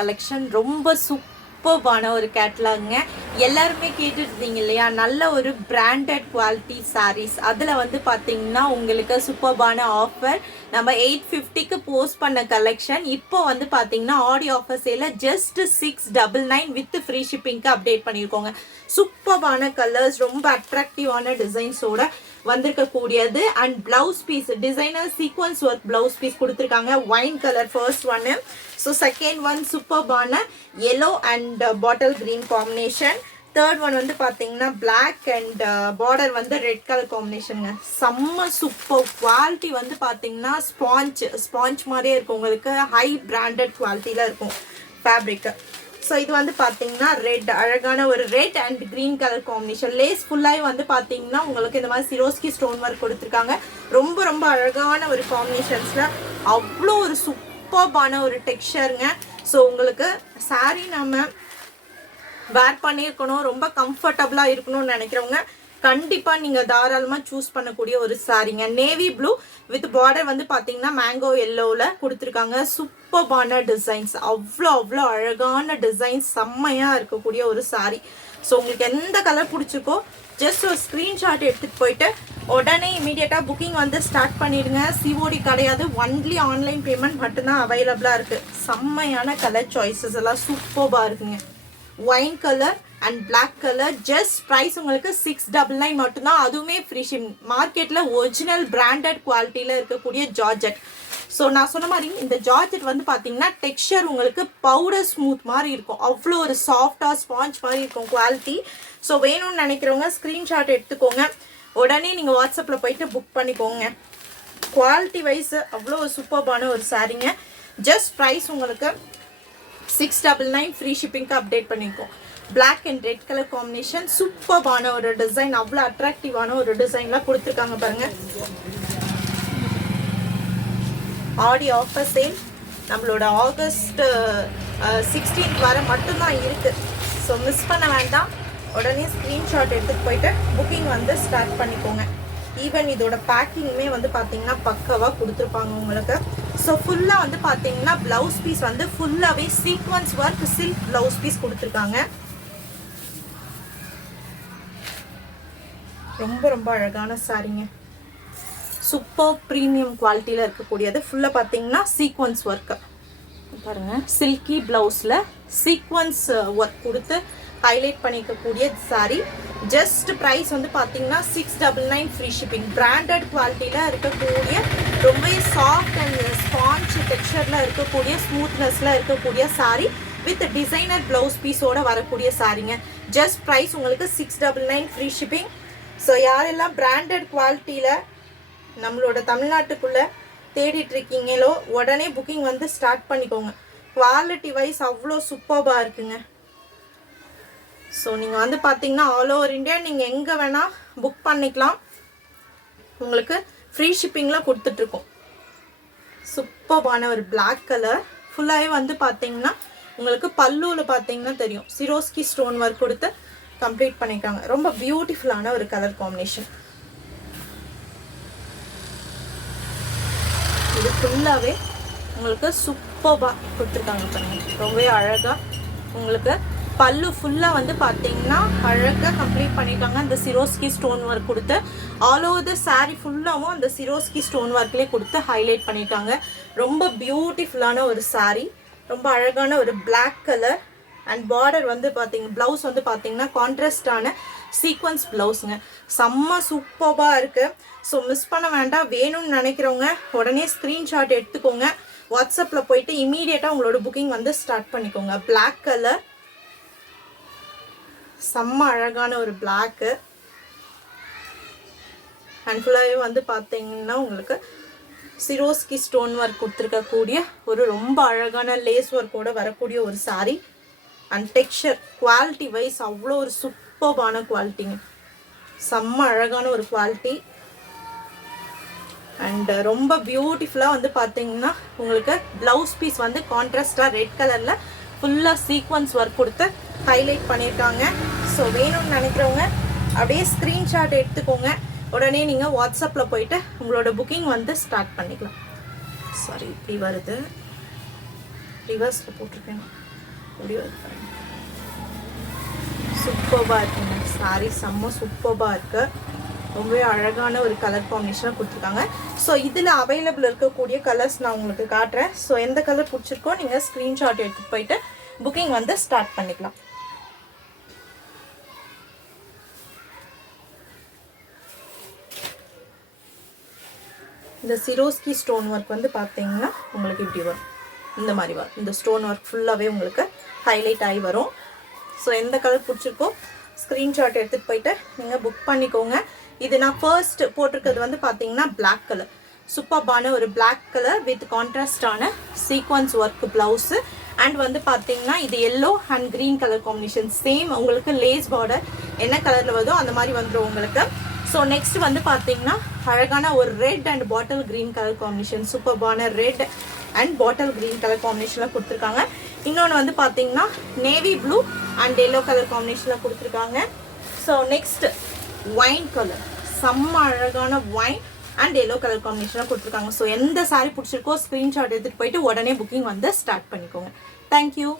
Collection ரொம்ப சூப்பர்பான ஒரு கேட்லாகுங்க. எல்லாருமே கேட்டுருந்தீங்க இல்லையா, நல்ல ஒரு பிராண்டட் குவாலிட்டி சாரீஸ். அதில் வந்து பார்த்தீங்கன்னா உங்களுக்கு சூப்பர்பான ஆஃபர். நம்ம 850க்கு போஸ்ட் பண்ண கலெக்ஷன் இப்போ வந்து பார்த்தீங்கன்னா ஆடியோ ஆஃபர் சேல ஜஸ்ட் 699 வித் ஃப்ரீ ஷிப்பிங்க்கு அப்டேட் பண்ணியிருக்கோங்க. சூப்பர்பான கலர்ஸ், ரொம்ப அட்ராக்டிவான டிசைன்ஸோட வந்திருக்கக்கூடியது. And blouse piece designer sequins work blouse piece கொடுத்துருக்காங்க. ஒயின் கலர் ஃபர்ஸ்ட் ஒன்னு. ஸோ செகண்ட் ஒன் சூப்பர்பான yellow and bottle green combination. Third one வந்து பார்த்தீங்கன்னா பிளாக் அண்ட் பார்டர் வந்து ரெட் கலர் காம்பினேஷனுங்க. செம்ம சூப்பர் குவாலிட்டி வந்து பார்த்தீங்கன்னா ஸ்பாஞ்ச் மாதிரியே இருக்கும். உங்களுக்கு ஹை பிராண்டட் குவாலிட்டியில் இருக்கும் ஃபேப்ரிக்கு. ஸோ இது வந்து பார்த்தீங்கன்னா ரெட், அழகான ஒரு red and green colour combination. Lace ஃபுல்லாகவே வந்து பார்த்தீங்கன்னா உங்களுக்கு இந்த மாதிரி சிரோஸ்கி ஸ்டோன் ஒர்க் கொடுத்துருக்காங்க. ரொம்ப ரொம்ப அழகான ஒரு காம்பினேஷன்ஸில் அவ்வளோ ஒரு சூப்பர்பான ஒரு டெக்ஸ்சருங்க. ஸோ உங்களுக்கு சாரீ நம்ம வேர் பண்ணியிருக்கணும், ரொம்ப கம்ஃபர்டபுளாக இருக்கணும்னு நினைக்கிறவங்க கண்டிப்பாக நீங்கள் தாராளமாக சூஸ் பண்ணக்கூடிய ஒரு சாரீங்க. நேவி ப்ளூ வித் பார்டர் வந்து பார்த்தீங்கன்னா மேங்கோ எல்லோவில் கொடுத்துருக்காங்க. சூப்பர்பான டிசைன்ஸ், அவ்வளோ அழகான டிசைன்ஸ், செம்மையாக இருக்கக்கூடிய ஒரு சாரீ. ஸோ உங்களுக்கு எந்த கலர் பிடிச்சிக்கோ ஜஸ்ட் ஒரு ஸ்க்ரீன்ஷாட் எடுத்துகிட்டு போயிட்டு உடனே இமீடியட்டாக புக்கிங் வந்து ஸ்டார்ட் பண்ணிடுங்க. சிஓடி கிடையாது, ஒன்லி ஆன்லைன் பேமெண்ட் மட்டும்தான் அவைலபிளாக இருக்குது. செம்மையான கலர் சாய்ஸஸ் எல்லாம் சூப்பர்பாக இருக்குங்க. Wine colour and black colour. Just price உங்களுக்கு 699 மட்டும்தான், அதுவுமே ஃப்ரீ ஷிப்பிங். மார்க்கெட்டில் ஒரிஜினல் பிராண்டட் குவாலிட்டியில் இருக்கக்கூடிய ஜார்ஜெட். ஸோ நான் சொன்ன மாதிரி இந்த ஜார்ஜெட் வந்து பார்த்தீங்கன்னா டெக்ஸ்சர் உங்களுக்கு பவுடர் ஸ்மூத் மாதிரி இருக்கும். அவ்வளோ ஒரு சாஃப்டாக ஸ்பாஞ்ச் மாதிரி இருக்கும் குவாலிட்டி. ஸோ வேணும்னு நினைக்கிறவங்க ஸ்க்ரீன்ஷாட் எடுத்துக்கோங்க, உடனே நீங்கள் வாட்ஸ்அப்பில் போயிட்டு புக் பண்ணிக்கோங்க. குவாலிட்டி வைஸ் அவ்வளோ சூப்பர்பான ஒரு சாரீங்க. ஜஸ்ட் ப்ரைஸ் உங்களுக்கு 699 ஃப்ரீ ஷிப்பிங்க்கு அப்டேட் பண்ணியிருக்கோம். Black and red colour combination, சூப்பர்பான ஒரு டிசைன், அவ்வளோ அட்ராக்டிவான ஒரு டிசைன்லாம் கொடுத்துருக்காங்க பாருங்க. ஆடி ஆஃபர் சேல் நம்மளோட ஆகஸ்ட் 16th வர மட்டும்தான் இருக்குது. ஸோ மிஸ் பண்ண வேண்டாம், உடனே ஸ்க்ரீன்ஷாட் எடுத்துகிட்டு போயிட்டு புக்கிங் வந்து ஸ்டார்ட் பண்ணிக்கோங்க. ஈவன் இதோட பேக்கிங்குமே வந்து பார்த்தீங்கன்னா பக்காவாக கொடுத்துருப்பாங்க உங்களுக்கு. ஸோ ஃபுல்லாக வந்து பார்த்தீங்கன்னா ப்ளவுஸ் பீஸ் வந்து ஃபுல்லாகவே sequins work silk blouse piece கொடுத்துருக்காங்க. ரொம்ப அழகான சாரீங்க. சூப்பர் ப்ரீமியம் குவாலிட்டியில் இருக்கக்கூடியது. ஃபுல்லாக பார்த்தீங்கன்னா சீக்வன்ஸ் ஒர்க்கு பாருங்கள். சில்கி ப்ளவுஸில் சீக்வன்ஸ் ஒர்க் கொடுத்து ஹைலைட் பண்ணிக்கக்கூடிய சாரீ. ஜஸ்ட் ப்ரைஸ் வந்து பார்த்தீங்கன்னா 699 ஃப்ரீ ஷிப்பிங். பிராண்டட் குவாலிட்டியில் இருக்கக்கூடிய ரொம்ப சாஃப்ட் அண்ட் ஸ்பாஞ்ச் டெக்ஸ்சரில் இருக்கக்கூடிய ஸ்மூத்னஸில் இருக்கக்கூடிய சாரீ வித் டிசைனர் ப்ளவுஸ் பீஸோடு வரக்கூடிய சாரீங்க. ஜஸ்ட் ப்ரைஸ் உங்களுக்கு 699 ஃப்ரீ ஷிப்பிங். ஸோ யாரெல்லாம் பிராண்டட் குவாலிட்டியில் நம்மளோட தமிழ்நாட்டுக்குள்ளே தேடிட்டு இருக்கீங்களோ உடனே புக்கிங் வந்து ஸ்டார்ட் பண்ணிக்கோங்க. குவாலிட்டி வைஸ் அவ்வளோ சூப்பர்பாக இருக்குங்க. ஸோ நீங்கள் வந்து பார்த்தீங்கன்னா ஆல் ஓவர் இந்தியா நீங்கள் எங்கே வேணால் புக் பண்ணிக்கலாம், உங்களுக்கு ஃப்ரீ ஷிப்பிங்கில் கொடுத்துட்ருக்கோம். சூப்பர்பான ஒரு பிளாக் கலர். ஃபுல்லாகவே வந்து பார்த்தீங்கன்னா உங்களுக்கு பல்லுவில் பார்த்தீங்கன்னா தெரியும் சிரோஸ்கி ஸ்டோன் ஒர்க் கொடுத்து கம்ப்ளீட் பண்ணியிருக்காங்க. ரொம்ப பியூட்டிஃபுல்லான ஒரு கலர் காம்பினேஷன். இது ஃபுல்லாகவே உங்களுக்கு சூப்பர்பாக கொடுத்துருக்காங்க பாருங்க. ரொம்பவே அழகாக உங்களுக்கு பல்லு ஃபுல்லாக வந்து பார்த்தீங்கன்னா அழகாக கம்ப்ளீட் பண்ணியிருக்காங்க. அந்த சிரோஸ்கி ஸ்டோன் ஒர்க் கொடுத்து ஆல் ஓவர் த சாரீ ஃபுல்லாகவும் அந்த சிரோஸ்கி ஸ்டோன் ஒர்க்லேயே கொடுத்து ஹைலைட் பண்ணியிருக்காங்க. ரொம்ப பியூட்டிஃபுல்லான ஒரு சாரீ. ரொம்ப அழகான ஒரு பிளாக் கலர் அண்ட் பார்டர் வந்து பார்த்தீங்கன்னா ப்ளவுஸ் வந்து பார்த்தீங்கன்னா கான்ட்ராஸ்டான சீக்வன்ஸ் ப்ளவுஸுங்க. செம்ம சூப்பர்பாக இருக்குது. ஸோ மிஸ் பண்ண வேண்டாம். வேணும்னு நினைக்கிறவங்க உடனே ஸ்க்ரீன்ஷாட் எடுத்துக்கோங்க, வாட்ஸ்அப்பில் போயிட்டு இமீடியட்டாக உங்களோட புக்கிங் வந்து ஸ்டார்ட் பண்ணிக்கோங்க. பிளாக் கலர், செம்ம அழகான ஒரு பிளாக்கு. அண்ட் ஃபுல்லாகவே வந்து பார்த்தீங்கன்னா உங்களுக்கு சிரோஸ்கி ஸ்டோன் ஒர்க் கொடுத்துருக்கக்கூடிய ஒரு ரொம்ப அழகான லேஸ் ஒர்க்கோடு வரக்கூடிய ஒரு sari. And texture quality wise அவ்வளோ ஒரு சூப்பர்பான குவாலிட்டிங்க. செம்ம அழகான ஒரு குவாலிட்டி. அண்ட் ரொம்ப பியூட்டிஃபுல்லாக வந்து பார்த்தீங்கன்னா உங்களுக்கு ப்ளவுஸ் பீஸ் வந்து கான்ட்ராஸ்டாக ரெட் கலரில் ஃபுல்லாக சீக்வன்ஸ் ஒர்க் கொடுத்து ஹைலைட் பண்ணியிருக்காங்க. ஸோ வேணும்னு நினைக்கிறவங்க அப்படியே ஸ்க்ரீன்ஷாட் எடுத்துக்கோங்க, உடனே நீங்கள் வாட்ஸ்அப்பில் போயிட்டு உங்களோட புக்கிங் வந்து ஸ்டார்ட் பண்ணிக்கலாம். சாரி இப்படி வருது. ரிவர்ஸில் போட்டிருக்கேன். எப்படி வருது சூப்பராக இருக்குங்க. சாரீ செம்ம சூப்பராக இருக்குது. ரொம்பவே அழகான ஒரு கலர் காம்பினேஷனாக கொடுத்துருக்காங்க. ஸோ இதில் அவைலபிள் இருக்கக்கூடிய கலர்ஸ் நான் உங்களுக்கு காட்டுறேன். ஸோ எந்த கலர் பிடிச்சிருக்கோ நீங்கள் ஸ்க்ரீன்ஷாட் எடுத்துகிட்டு போயிட்டு புக்கிங் வந்து ஸ்டார்ட் பண்ணிக்கலாம். இந்த சிரோஸ்கி ஸ்டோன் ஒர்க் வந்து பார்த்தீங்கன்னா உங்களுக்கு இப்படி வரும். இந்த மாதிரி வரும். இந்த ஸ்டோன் ஒர்க் ஃபுல்லாகவே உங்களுக்கு ஹைலைட் ஆகி வரும். ஸோ எந்த கலர் பிடிச்சிருக்கோ ஸ்க்ரீன்ஷாட் எடுத்துகிட்டு போயிட்டு நீங்கள் புக் பண்ணிக்கோங்க. இது நான் ஃபர்ஸ்ட் போட்டிருக்கிறது வந்து பார்த்தீங்கன்னா பிளாக் கலர். சூப்பர்பான ஒரு பிளாக் கலர் வித் கான்ட்ராஸ்டான சீக்வன்ஸ் ஒர்க் ப்ளவுஸு. அண்ட் வந்து பார்த்தீங்கன்னா இது yellow and green colour combination. Same உங்களுக்கு லேஸ் பார்டர் என்ன கலரில் வருதோ அந்த மாதிரி வந்துடும் உங்களுக்கு. ஸோ நெக்ஸ்ட் வந்து பார்த்தீங்கன்னா அழகான ஒரு red and bottle green colour combination. சூப்பர்பான red and bottle green colour காம்பினேஷனில் கொடுத்துருக்காங்க. இன்னொன்று வந்து பார்த்தீங்கன்னா navy blue and yellow colour காம்பினேஷனில் கொடுத்துருக்காங்க. ஸோ நெக்ஸ்ட் ஒயின் கலர், செம்ம அழகான ஒயின் அண்ட் எல்லோ கலர் காம்பினேஷனாக கொடுத்துருக்காங்க. ஸோ எந்த சாரீ பிடிச்சிருக்கோ ஸ்க்ரீன்ஷாட் எடுத்துகிட்டு போயிட்டு உடனே புக்கிங் வந்து ஸ்டார்ட் பண்ணிக்கோங்க. தேங்க்யூ.